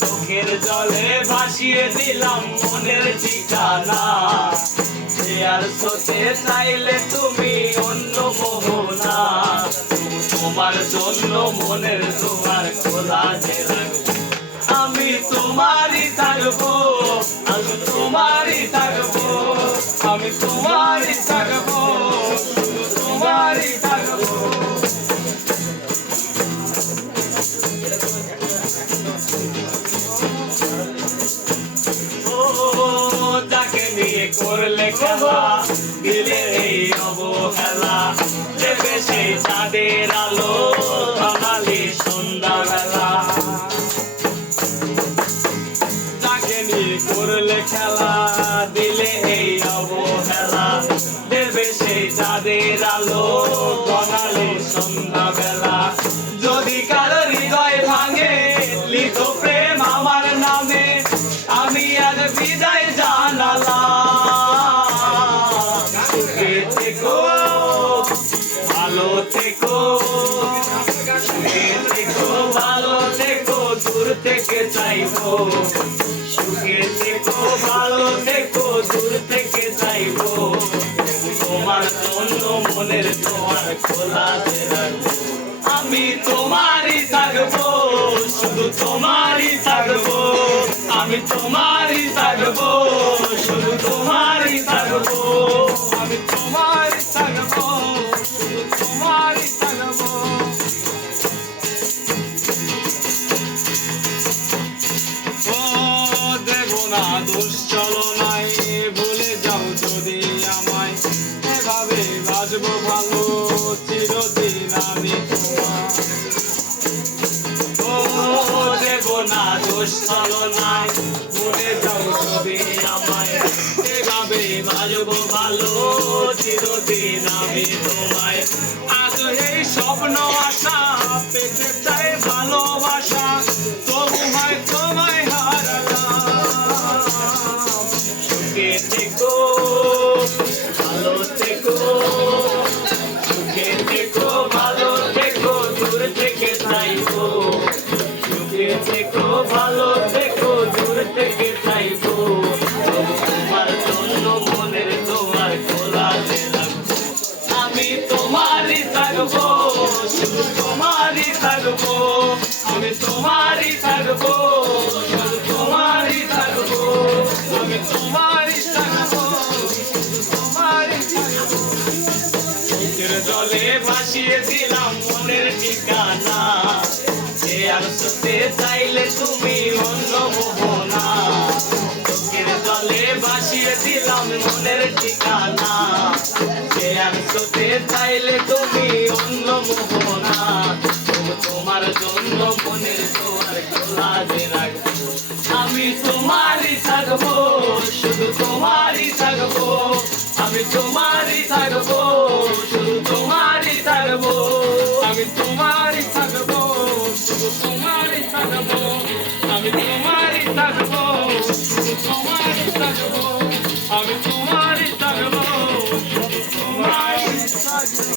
চোখের জলে ভাসিয়ে দিলাম মনের ঠিকানা। সে আর সোতে চাইলে তুমি অন্য মোহনা। তোমার জন্য মনের তোমার খোলা যে নিয়ে করলে খেলা দিলে এই অবহেলা। দেবে সেই চাঁদের আলো, বাঙালি সন্ধ্যাবেলা। করলে খেলা, দিলে এই অবহেলা। দেবে সেই চাঁদের আলো, বাঙালি সন্ধ্যাবেলা। ভালো থেকো। থেকো, ভালো থেকো, দূর থেকে চাইব। সুখে থেকো, ভালো থেকো, দূর থেকে চাইব। তোমার জন্য মনের তোমার খোলা আমি তোমারই থাকব, শুধু তোমারই থাকব। আমি তোমারই থাকব। আমি না দুশ্চলনায় ভুলে যাও যদি আমায়। এভাবে ভালো চিরদিন আমি তোমায়। আজ এই স্বপ্ন আশা পেতে চাই। তোমারই থাকব তোমারই থাকব, আমি তোমারই থাকব তোমারই থাকব, আমি তোমারই থাকব জলে ভাসিয়ে দিলাম মনের ঠিকানা সে আর সতে চাইলে তুমি অন্য চোখের জলে ভাসিয়ে দিলাম মনের ঠিকানা। সে আর চাইলে তুমি অন্য মোহনা। তোমার জন্য মনের তোমার খোলা রাখব। আমি তোমারই থাকব, শুধু তোমারই থাকব। আমি তোমারই থাকব, শুধু তোমারই থাকব। আমি তোমারই Don't worry.